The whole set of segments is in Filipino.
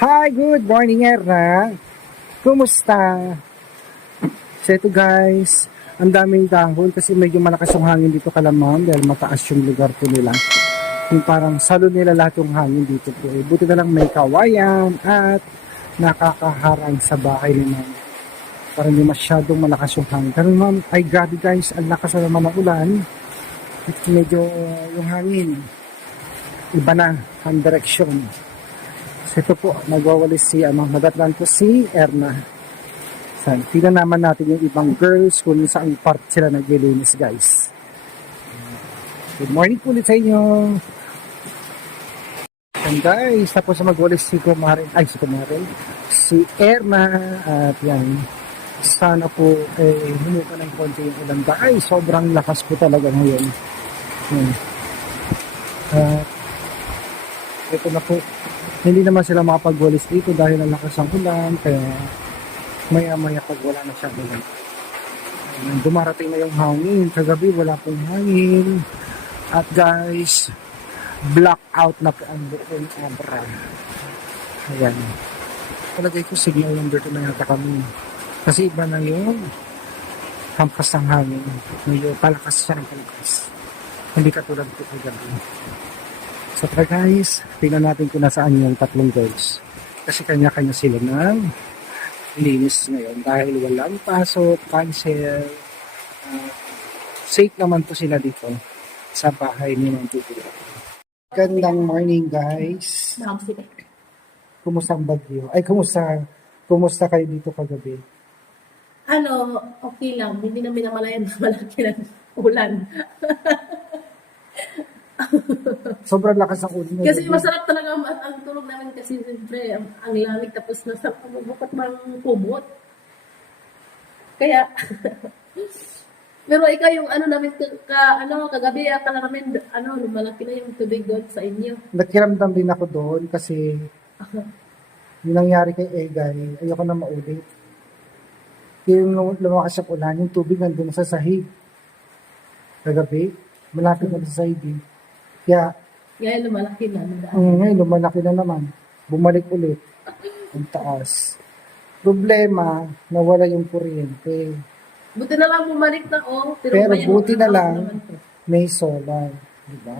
Hi, good morning, Erna. Kumusta? So ito guys, ang daming dahon kasi medyo malakas yung hangin dito Kalamang dahil mataas yung lugar po nila. Yung parang salo nila lahat yung hangin dito po. Buti na lang may kawayan at nakakaharang sa bahay ni ma'am. Parang hindi masyadong malakas yung hangin. Pero ma'am, ay grabe guys, ang lakas na naman ng ulan. At medyo yung hangin, iba na ang direksyon. So ito po, nagwawalis si magatlan ko si Erna. So, tingnan naman natin yung ibang girls kung saan part sila naglilinis guys. Good morning po ulit sa inyo. And guys, tapos na magwalis si Erna. At yan, sana po humuka ng konti yung ulan. Ay, sobrang lakas po talaga ngayon. Ito na po. Hindi naman sila makapagwalis dito dahil ang lakas ng ulan, kaya maya-maya pag wala na siyang ulan. Dumarating na yung hangin. Kagabi wala pong hangin. At guys, blackout na po ang buong Abra. Ayan. Palagay ko signal number 2 na yata kami. Kasi iba na yung hampas ng hangin. Medyo palakas siya ng palakas. Hindi katulad po kagabi. So tara guys, tingnan natin kung nasaan yung tatlong girls. Kasi kanya-kanya sila ng linis ngayon dahil walang pasok, cancel. Safe naman po sila dito sa bahay ni Ma'am Tutu. Gandang morning guys. Kumusta ang bagyo? Ay, kumusta kayo dito kagabi? Okay lang. Hindi namin namalayan na malaki ng ulan. Sobrang lakas ng ulan. Kasi masarap talaga ang tulog namin kasi siyempre ang lamig tapos nasa pamubukot ng kumot. Kaya pero ikaw yung namin kagabi akala namin lumalaki na yung tubig doon sa inyo. Nakiramdam din ako doon kasi yung nangyari kay Egay, ayoko na maulit. Yung lumakas ang ulan, yung tubig nandun sa sahig. Kagabi, malapit na sa sahig eh. Kaya, lumalaki na. ngayon, lumalaki na naman. Bumalik ulit. Ang taas. Problema, nawala yung kuryente. Buti na lang bumalik na Pero buti na lang, may solar. Diba?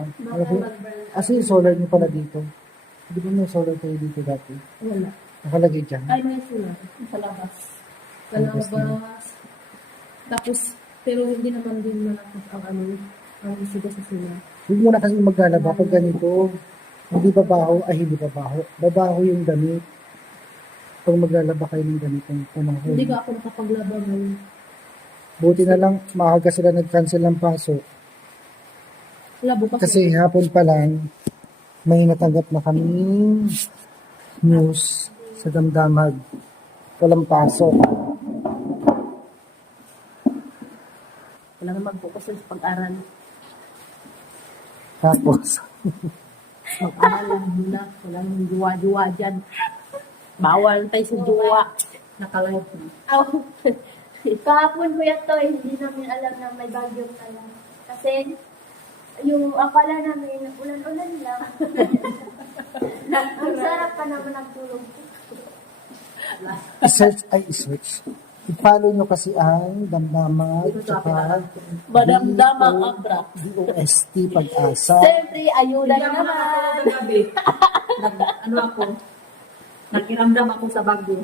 Yung solar nyo pala dito. Di ba may solar kayo dito dati? Wala. Nakalagay dyan. Ay, may solar. Sa labas. Sa labas. Tapos, pero hindi naman din malakas ang isiga sa solar. Huwag mo na kasi maglalaba pag ganito. Hindi babaho. Babaho yung damit. Pag maglalaba kayo ng ganitong panahon. Hindi ba ako nakapaglaba ngayon? Buti na lang, maaga sila nag-cancel ng pasok. Wala, bukas. Kasi hapon pa lang, may natanggap na kaming news sa Damdamag. Walang pasok. Wala nga mag-focus sa pag-aral. Tapos, Mag-aral lang muna. Walang juwa-juwa dyan. Bawal tayo sa juwa. Nakalive na. Kahapon ko to, hindi namin alam na may bagyo pala. Kasi, yung akala namin, ulan-ulan lang. Ang sarap pa naman nagtulog. i-search. I-follow nyo kasi ang Damdamag, tsaka Badamdamang Abra. DOST Pag-asa. Siyempre, ayuda na naman. Nakiramdam ako sa bagyo.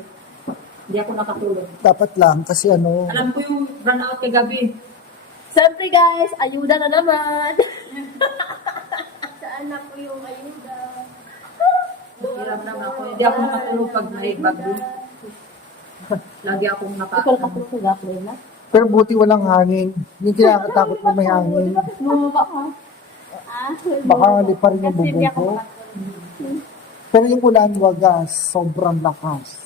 Hindi ako nakatulog. Dapat lang kasi Alam ko yung run out kay gabi. Siyempre guys, ayuda na naman. Saan na po yung ayuda? Nakiramdam ako. Hindi ako nakatulog pag may bagyo. Lagi akong Ikaw nakapulog sa gapo na. pero buti walang hangin. Hindi kinakatakot mo may hangin. Bumaba ka. Baka lipa rin yung bubong ko. Pero yung ulan wagas, sobrang lakas.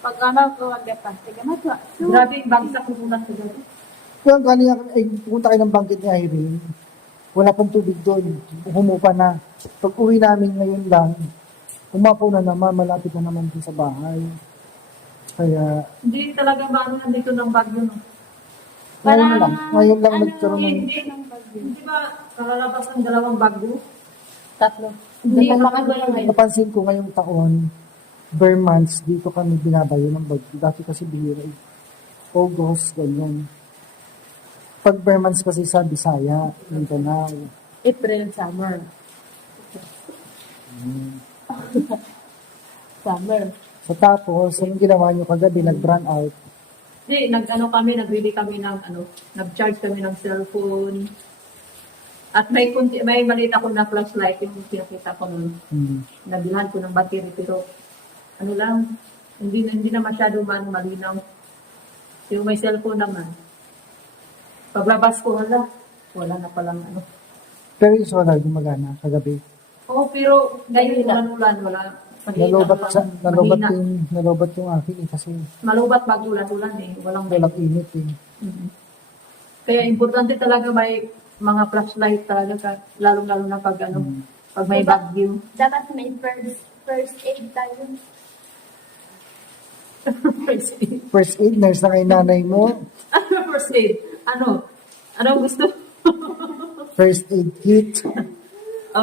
Pag kawag pa. Sige, matwa. Grabe yung bagsak ko muna ko gabi. Kaya galing pumunta kayo ng bangkit ni Irene, wala pang tubig doon. Humupa na. Pag uwi namin ngayon lang, umapaw na naman, malapit na naman din sa bahay. Kaya, Hindi talaga ba nandito ng bagyo, no? ngayon lang nagkaroon ng... Hindi ba kalalabas ng dalawang bagyo? Tatlo. Hindi Depende pa ba yung Napansin ko ngayong taon, bare months, dito kami binabayo ng bagyo. Dati kasi bihira eh. August, ganyan. Pag bare months kasi sa Bisaya, Mindanao. April, summer. Summer. So tapos, anong ginawa nyo kagabi? Nag-run out. Hindi, nagbili kami ng nag-charge kami ng cellphone. At may maliit ako na flashlight yung pinakita ko nun. Nabilhan ko ng battery pero ano lang, hindi na masyado malinaw. Yung may cellphone naman. Paglabas ko, wala na palang ano. Pero yung solar gumagana kagabi. Oo, pero ngayon ulan, wala. Nalobat yung akin eh, kasi Malubat pag ulan eh. Walang init eh. Kaya importante talaga may mga flashlight talaga, lalo-lalo na pag pag may bagyo. Dapat may first aid tayo. First aid. First aid, nurse na kay nanay mo. Ano first aid? Ano gusto? First aid kit.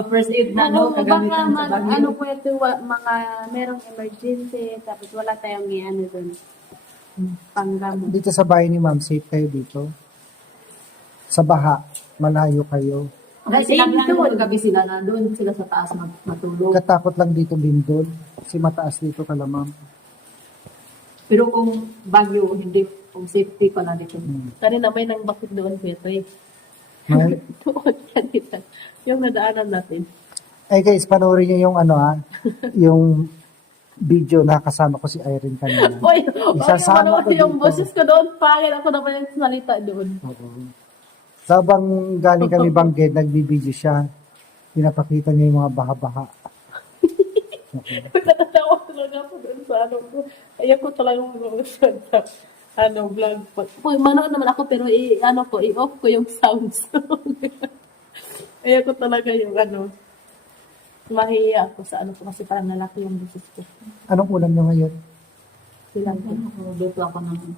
First aid na Baka kagamitan sa bagyo. ano po ito, mga merong emergency, tapos wala tayong i-ano doon. Panggamot. Dito sa bahay ni ma'am, safe kayo dito. Sa baha, malayo kayo. Kasi gabi sila nandun, sila sa taas matulog. Katakot lang dito bindol. Kasi mataas dito kalamam. Pero kung bagyo, hindi, kung safety pala dito. Kanina may nang bakit doon, Petre. May, Doon kanina. Yung nadaanan natin. eh guys, panoorin nyo yung yung video na kasama ko si Irene kanina. Uy, Isasama ko yung dito. boses ko doon, pangit ako naman yung salita doon. Oo. Sabang galing kami Bangged, nagbibideo siya. Pinapakita niya yung mga baha-baha. Natatawa talaga ako doon sa ano ko. Ayaw ko talagang mag-usad sa vlog. Uy, manood naman ako pero i-off ko yung sounds. Ayaw ko talaga yung mahiya ako sa ko kasi parang lalaki yung boses ko. Anong ulam nyo ngayon? Silang dito ako ng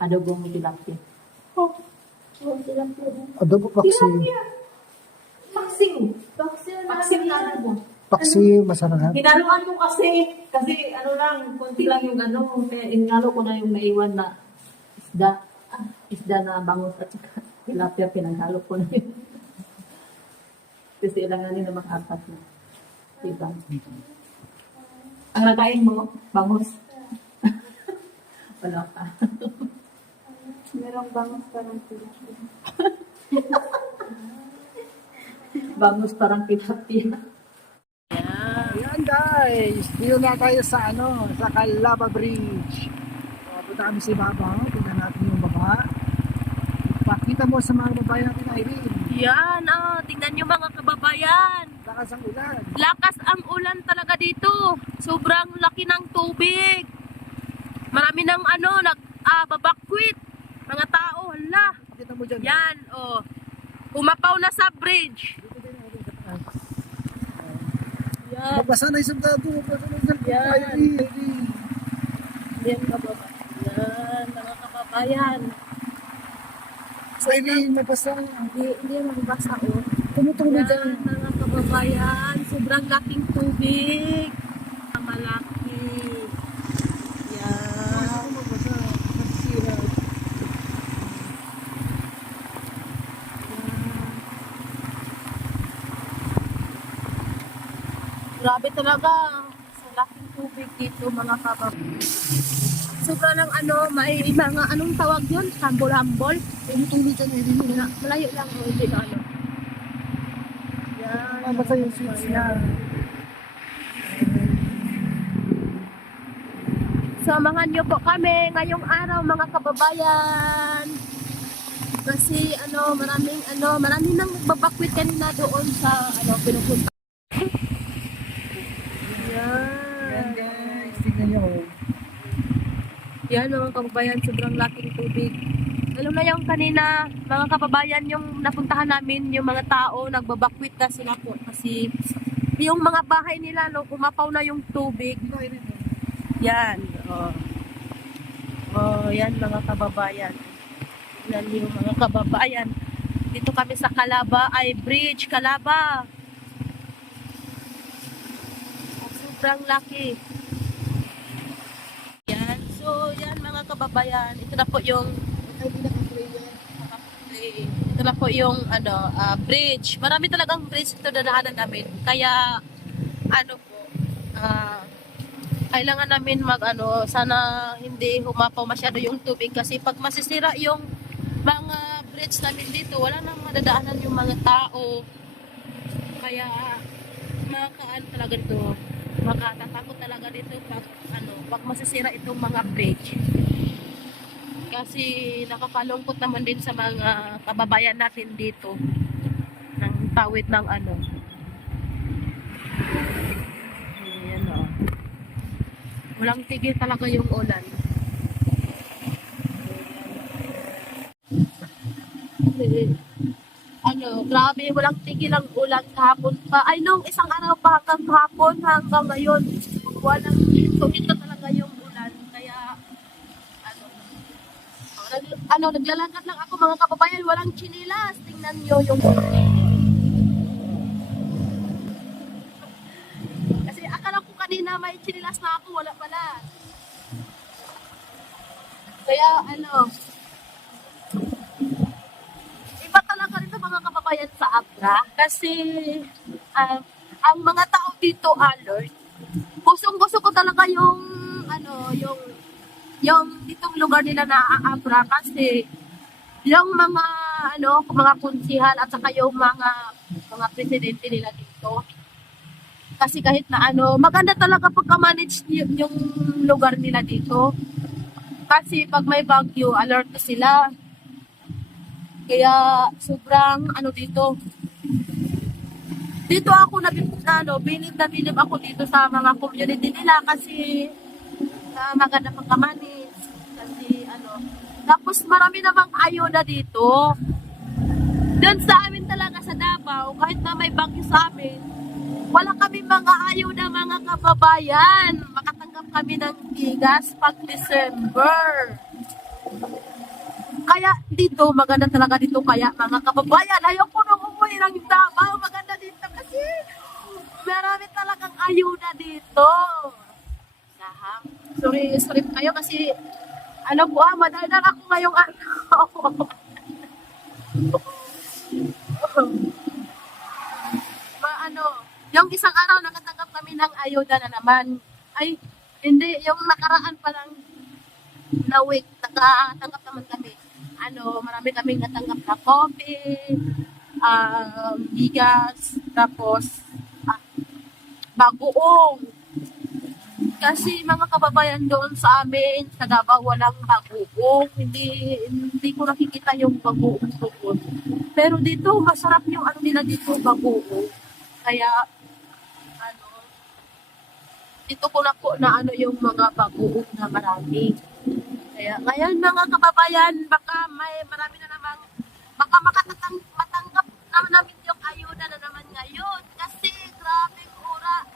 adobong tilapia. Adobo paksi. Paksing na adobo. Paksi, masarap. Hinaluan ko kasi konti lang yung kaya inalo ko na yung naiwan na isda na bangus at saka tilapia, pinaghalo ko na yun. Kasi ilanganin na makapat na. Diba? Ang nakain mo, bangus. Wala ka. Merong bangus parang tilapia. Bangus parang tilapia. Ayan guys, dito na tayo sa sa Calaba Bridge. Punta kami sa Ibabaw, tingnan natin yung baba. Pakita mo sa mga babayan natin, Irene. Yan, tingnan nyo mga kababayan. Lakas ang ulan. Lakas ang ulan talaga dito. Sobrang laki ng tubig. Marami ng babakwit. Mga tao, hala. Pakita mo dyan. Yan, umapaw na sa bridge. Dito din natin sa taas. Yan, Mabasa na yung sundado. Mabasa na yung sundado. Yan. Irene. yan kababayan. Yan, mga kababayan. Irene, mabasa. Hindi yan magbasa, Tumutuloy Yan, dyan. mga kababayan. Sobrang laking tubig. Malaki. Yan. Mabasa. Nagsira. Grabe talaga sa laking tubig dito mga kababayan. Sobra ng may mga anong tawag yun? Hambol-hambol. Tumutuloy dyan, Irene. Malayo lang hindi na Yan. Mabasa yung switch niya. Samahan niyo po kami ngayong araw mga kababayan. Kasi maraming nang nagbabakwit kanina doon sa pinupunta. Ayan guys, tignan nyo. Yan mga kababayan, sobrang laking tubig. Lalo na yung kanina, mga kababayan, yung napuntahan namin, yung mga tao, nagbabakwit na sila po. Kasi yung mga bahay nila, umapaw na yung tubig. Yan. Yan mga kababayan. Yan yung mga kababayan. Dito kami sa Calaba, Bridge, Calaba. sobrang laki. Yan. So, yan mga kababayan. Ito na po yung ito na po yung bridge. Marami talagang bridge ito dadaanan namin. Kaya ano po, kailangan namin sana hindi humapaw masyado yung tubig kasi pag masisira yung mga bridge namin dito, wala nang madadaanan yung mga tao. Kaya makakaan talaga dito, makatatakot talaga dito pag masisira itong mga bridge. Kasi nakakalungkot naman din sa mga kababayan natin dito ng tawid ng ayan o. Walang tigil talaga yung ulan. Grabe, walang tigil ang ulan kahapon pa. Ay, nung isang araw pa hanggang kahapon, hanggang ngayon, walang ito talaga yung ulan. Kaya, naglalakad lang ako mga kababayan, walang chinilas. Tingnan nyo yung kasi akala ko kanina may chinilas na ako, wala pala. Kaya, iba talaga rin mga kababayan sa Abra kasi ang mga tao dito alert. Gustong-gusto ko talaga yung ditong lugar nila na Abra kasi yung mga kunsihal at saka yung mga presidente nila dito. Kasi kahit na maganda talaga pagka-manage yung lugar nila dito. Kasi pag may bagyo, alert sila. Kaya sobrang dito. Dito ako bilib na bilib ako dito sa mga community nila kasi maganda pagka-manage. Kasi tapos marami namang ayuda dito. Doon sa amin talaga sa Davao, kahit na may bagyo sa amin, wala kami mga ayuda mga kababayan. Makatanggap kami ng bigas pag December. Kaya dito, maganda talaga dito. Kaya mga kababayan, ayoko nang umuwi ng Davao. Maganda dito kasi marami talagang ayuda dito. Sorry kayo kasi madaldal ako ngayong yung isang araw nakatanggap kami ng ayuda na naman. Ay, hindi, yung nakaraan pa lang na week, nakatanggap naman kami. Marami kaming natanggap na coffee, bigas, tapos bagoong. Kasi mga kababayan doon sa amin, sa Davao, walang bagoong. Hindi ko nakikita yung bagoong doon. Pero dito, masarap yung nila dito, bagoong. Kaya, dito ko na po na yung mga bagoong na marami. Kaya ngayon mga kababayan, baka marami na namang, baka matanggap naman namin yung ayuda na naman ngayon. Kasi grabing ulan.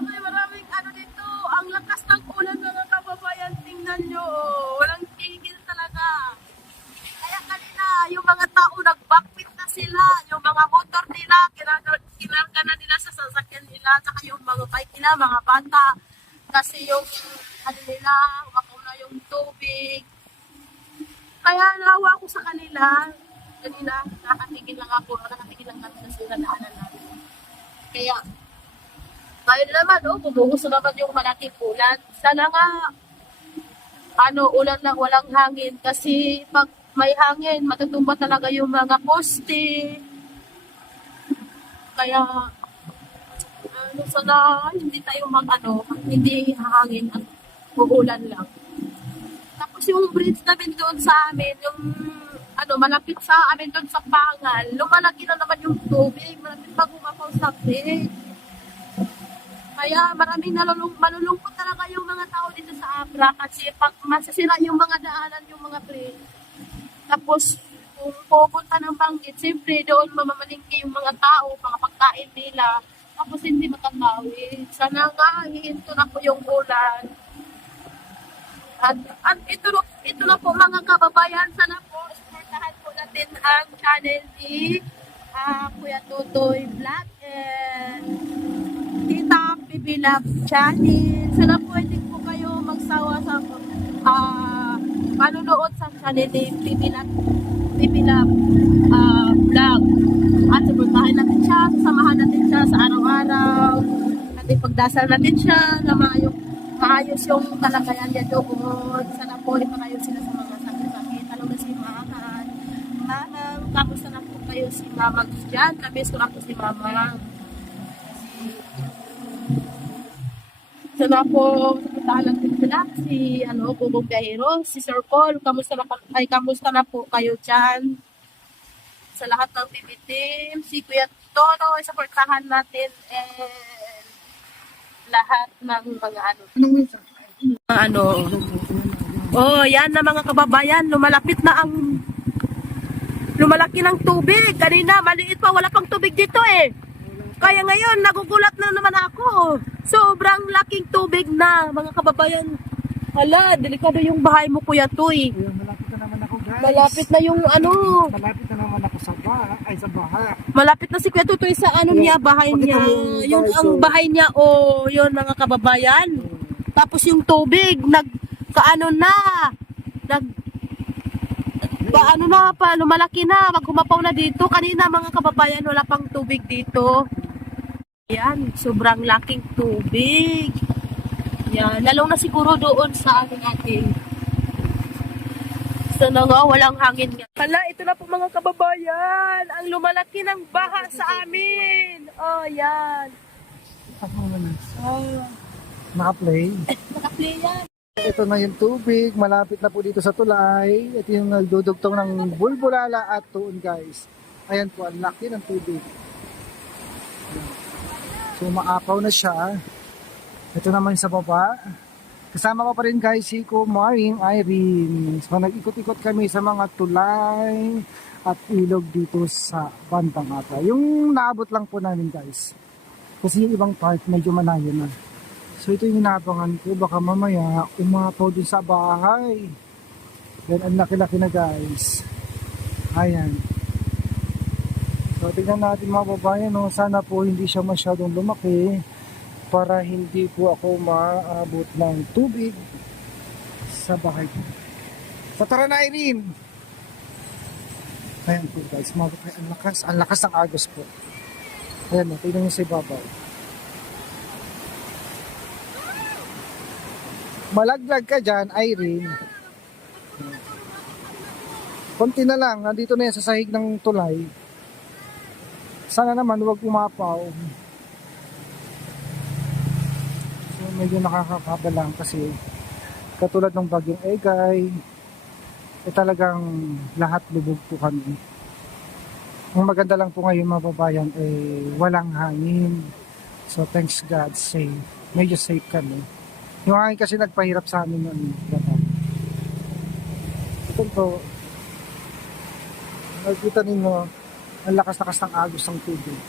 Maraming dito, ang lakas ng ulan mga kababayan, tingnan nyo. Walang tigil talaga. Kaya kanina, yung mga tao nag-backpit na sila, yung mga motor nila, kinarga na nila sa sasakyan nila, saka yung mga bike nila, mga bata. Kasi yung nila, umapaw na yung tubig. Kaya nawa ako sa kanila. Kanina, nakatigil lang kami na sila naanan namin. Kaya, ngayon naman, bumuhos naman yung malaking ulan. Sana nga, ulan lang, walang hangin. Kasi pag may hangin, matutumba talaga yung mga poste. Kaya, sana hindi tayo hindi hangin at uulan lang. Tapos yung bridge namin doon sa amin, yung malapit sa amin doon sa Pangal, lumalaki na naman yung tubig, malapit pa gumapaw sa bridge. Kaya maraming malulungkot talaga yung mga tao dito sa Abra kasi pag masasira yung mga daanan, yung mga bridge. Tapos kung pupunta ng banggit, siyempre doon mamamalingki yung mga tao, mga pagkain nila. Tapos hindi makatawid. Sana nga, hihinto na po yung ulan. At ito na po mga kababayan, sana po, supportahan po natin ang channel ni Kuya Tutoy Vlog and Tita Pibilab Channel. Sana po hindi po kayo magsawa sa panunood sa channel ni Pibilab Vlog. At suportahan natin siya, sasamahan natin siya sa araw-araw. At ipagdasal natin siya na maayos yung kalagayan niya doon. Sana po ipakaayos sila sa mga sakit-sakit. Lalo na si Mahan. Manang, kamusta na po kayo si Mama dyan? Namiss ko lang po si Mama. Sana po, sabitaan natin sila si Bubong Gahiro, si Sir Paul, kamusta na po kayo dyan? Sa lahat ng TV team, si Kuya Toro, supportahan natin and lahat ng mga yan na mga kababayan, lumalaki ng tubig. Kanina, maliit pa, wala pang tubig dito eh. Kaya ngayon, nagugulat na naman ako. Sobrang laking tubig na, mga kababayan. Hala, delikado yung bahay mo, Kuya Tuy. Malapit na naman ako, guys. Malapit na yung Malapit na naman ako sa baha. Malapit na si Kuya Tutoy sa bahay niya. Yung ang bahay niya, yun mga kababayan. Tapos yung tubig, lumalaki na, maghumapaw na dito. Kanina mga kababayan, wala pang tubig dito. Yan, sobrang laking tubig. Yan, lalong na siguro doon sa ating sana nga, walang hangin nga. Hala, ito na po mga kababayan. Ang lumalaki ng baha sa amin. Oh, yan. Naka-play. Naka-play yan. Ito na yung tubig, malapit na po dito sa tulay. Ito yung nagdudugtong ng Bulbulala at Tuon, guys. Ayan po, ang laki ng tubig. So maapaw na siya. Ito naman sa baba. Kasama ko pa rin guys si Maring Irene. So nag-ikot-ikot kami sa mga tulay at ilog dito sa Bandang Ata. Yung naabot lang po namin guys. Kasi yung ibang part medyo malayo na. So ito yung inabangan ko. Baka mamaya umapaw din sa bahay. Yan, ang laki-laki na guys. Ayan. So tingnan natin mga babayan. No? Sana po hindi siya masyadong lumaki. Para hindi po ako maabot ng tubig sa bahay ko. So tara na Irene! Ayan po guys. Mga babayan, ang lakas ng agos po. Ayan, tingnan nyo sa ibabaw. Malaglag ka dyan, Irene. Konti na lang, nandito na yan sa sahig ng tulay. Sana naman huwag umapaw. So medyo nakakakaba lang kasi katulad ng bagyong Egay, talagang lahat lubog po kami. Ang maganda lang po ngayon mga babayan walang hangin. So thanks God, safe. Medyo safe kami. Yung hangin kasi nagpahirap sa amin yun. Ito po, nakikita ninyo, ang lakas-lakas ng agos ng tubig.